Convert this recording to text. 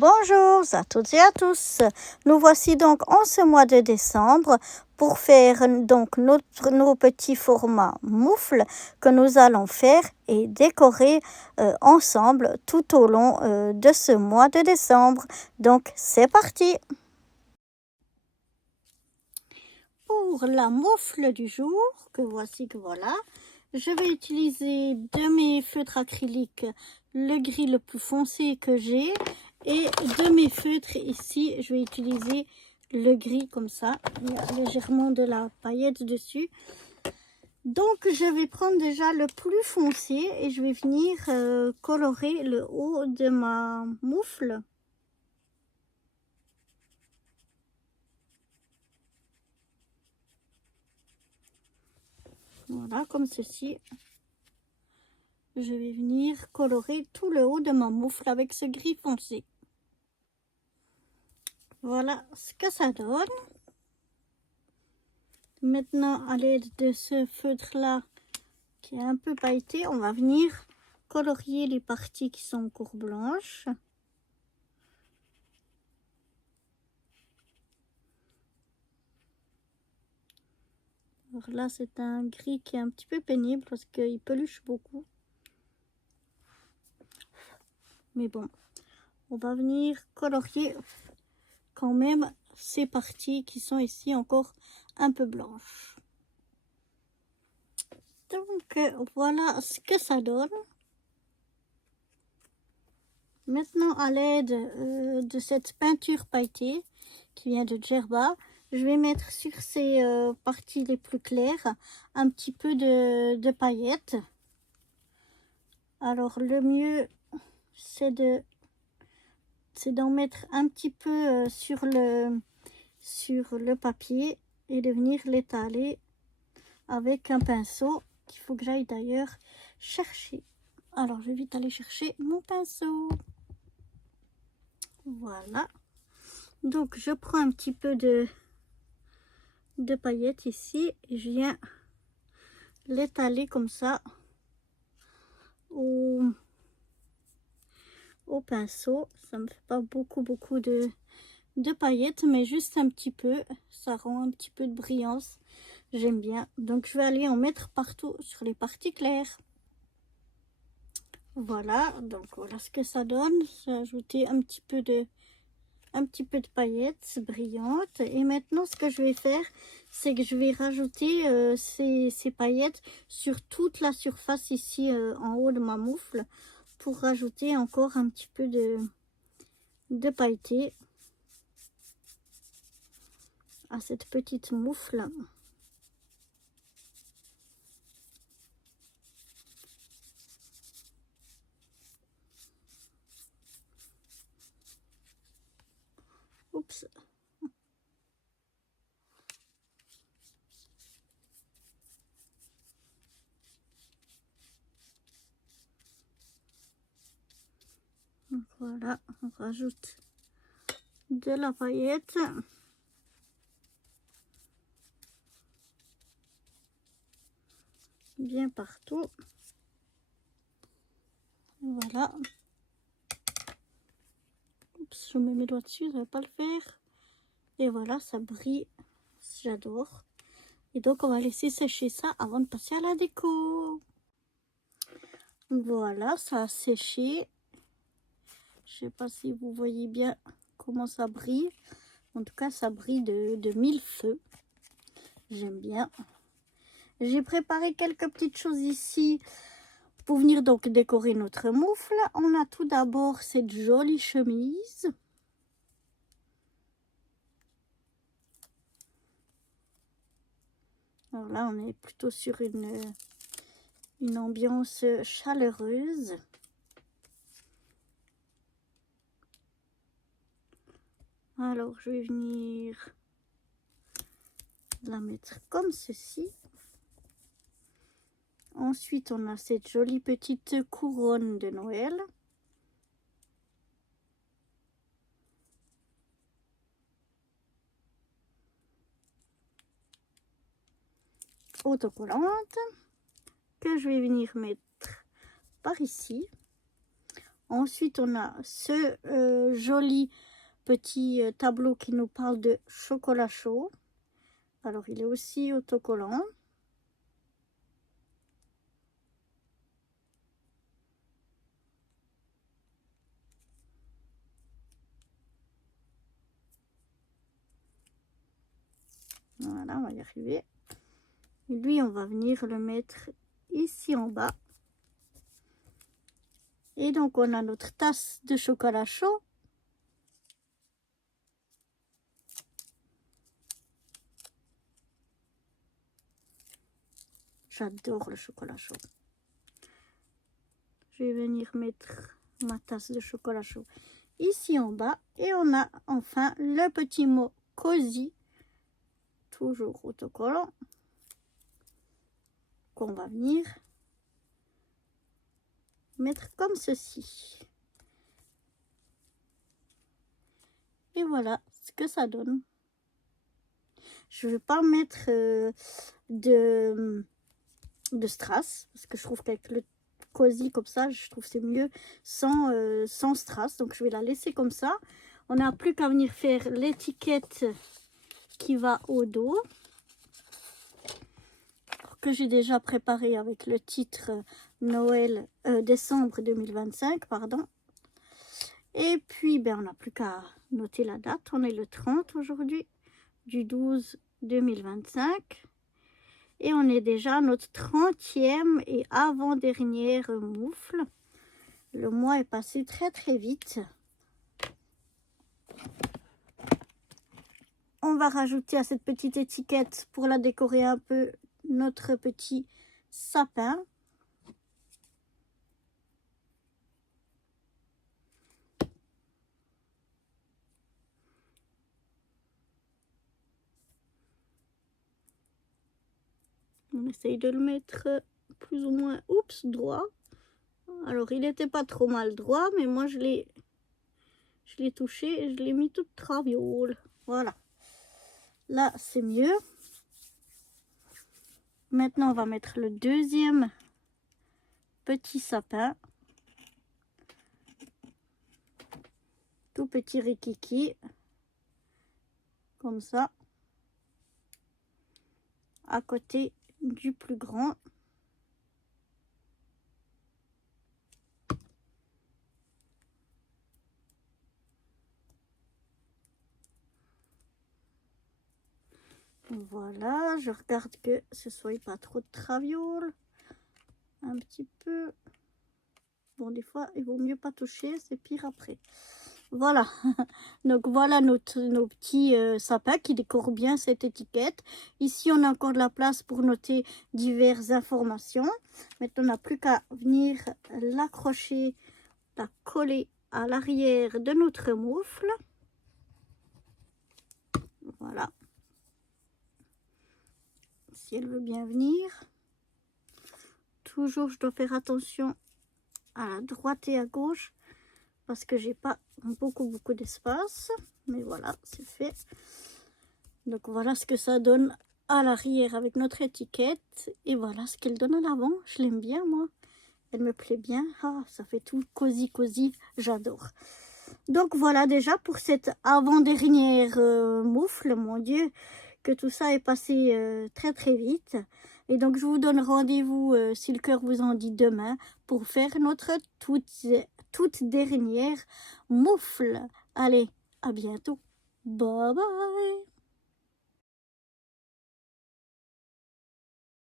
Bonjour à toutes et à tous. Nous voici donc en ce mois de décembre pour faire donc nos petits formats moufles que nous allons faire et décorer ensemble tout au long de ce mois de décembre. Donc c'est parti. Pour la moufle du jour, que voilà, je vais utiliser de mes feutres acryliques le gris le plus foncé que j'ai et de mes feutres ici, je vais utiliser le gris comme ça. Il y a légèrement de la paillette dessus. Donc je vais prendre déjà le plus foncé et je vais venir colorer le haut de ma moufle. Voilà, comme ceci. Je vais venir colorer tout le haut de ma moufle avec ce gris foncé. Voilà ce que ça donne. Maintenant, à l'aide de ce feutre-là qui est un peu pailleté, on va venir colorier les parties qui sont encore blanches. Alors là, c'est un gris qui est un petit peu pénible parce qu'il peluche beaucoup. Mais bon, on va venir colorier quand même ces parties qui sont ici encore un peu blanches. Donc voilà ce que ça donne. Maintenant, à l'aide de cette peinture pailletée qui vient de Djerba, je vais mettre sur ces parties les plus claires un petit peu de paillettes. Alors le mieux c'est d'en mettre un petit peu sur le papier et de venir l'étaler avec un pinceau qu'il faut que j'aille d'ailleurs chercher. Alors je vais vite aller chercher mon pinceau. Voilà. Donc je prends un petit peu de paillettes ici et je viens l'étaler comme ça au pinceau. Ça me fait pas beaucoup de paillettes, mais juste un petit peu. Ça rend un petit peu de brillance. J'aime bien. Donc je vais aller en mettre partout sur les parties claires. Voilà, donc voilà ce que ça donne. J'ai ajouté un petit peu de paillettes brillantes. Et maintenant, ce que je vais faire, c'est que je vais rajouter ces paillettes sur toute la surface ici en haut de ma moufle pour rajouter encore un petit peu de pailleté à cette petite moufle. Oups. Voilà, on rajoute de la paillette. Bien partout. Voilà. Oups, je mets mes doigts dessus, ça va pas le faire. Et voilà, ça brille. J'adore. Et donc, on va laisser sécher ça avant de passer à la déco. Voilà, ça a séché. Je sais pas si vous voyez bien comment ça brille. En tout cas, ça brille de mille feux. J'aime bien. J'ai préparé quelques petites choses ici pour venir donc décorer notre moufle. On a tout d'abord cette jolie chemise. Alors là, on est plutôt sur une ambiance chaleureuse. Alors, je vais venir la mettre comme ceci. Ensuite, on a cette jolie petite couronne de Noël. Autocollante que je vais venir mettre par ici. Ensuite, on a ce joli petit tableau qui nous parle de chocolat chaud. Alors, il est aussi autocollant. Voilà, on va y arriver. Et lui, on va venir le mettre ici en bas. Et donc, on a notre tasse de chocolat chaud. J'adore le chocolat chaud. Je vais venir mettre ma tasse de chocolat chaud ici en bas. Et on a enfin le petit mot cosy, toujours autocollant, qu'on va venir mettre comme ceci. Et voilà ce que ça donne. Je ne vais pas mettre de strass parce que je trouve qu'avec le cosy comme ça, je trouve c'est mieux sans strass. Donc je vais la laisser comme ça. On n'a plus qu'à venir faire l'étiquette qui va au dos, que j'ai déjà préparé avec le titre Noël décembre 2025, pardon. Et puis ben on n'a plus qu'à noter la date. On est le 30 aujourd'hui du 12 2025 et on est déjà à notre 30e et avant-dernière moufle. Le mois est passé très très vite. On va rajouter à cette petite étiquette, pour la décorer un peu, notre petit sapin. On essaye de le mettre plus ou moins, oups, droit. Alors, il n'était pas trop mal droit, mais moi, je l'ai touché et je l'ai mis toute traviole. Voilà. Là, c'est mieux. Maintenant, on va mettre le deuxième petit sapin. Tout petit rikiki. Comme ça. À côté du plus grand. Voilà, je regarde que ce soit pas trop de traviole. Un petit peu. Bon, des fois, il vaut mieux pas toucher, c'est pire après. Voilà. Donc, voilà nos petits sapins qui décorent bien cette étiquette. Ici, on a encore de la place pour noter diverses informations. Maintenant, on n'a plus qu'à venir l'accrocher, la coller à l'arrière de notre moufle. Voilà. Si elle veut bien venir. Toujours, je dois faire attention à la droite et à gauche parce que j'ai pas beaucoup d'espace. Mais voilà, c'est fait. Donc voilà ce que ça donne à l'arrière avec notre étiquette. Et voilà ce qu'elle donne à l'avant. Je l'aime bien, moi. Elle me plaît bien. Ah, ça fait tout cosy, j'adore. Donc voilà déjà pour cette avant-dernière moufle. Mon Dieu, que tout ça est passé très très vite. Et donc je vous donne rendez-vous, si le cœur vous en dit, demain pour faire notre toute dernière moufle. Allez, à bientôt. Bye bye.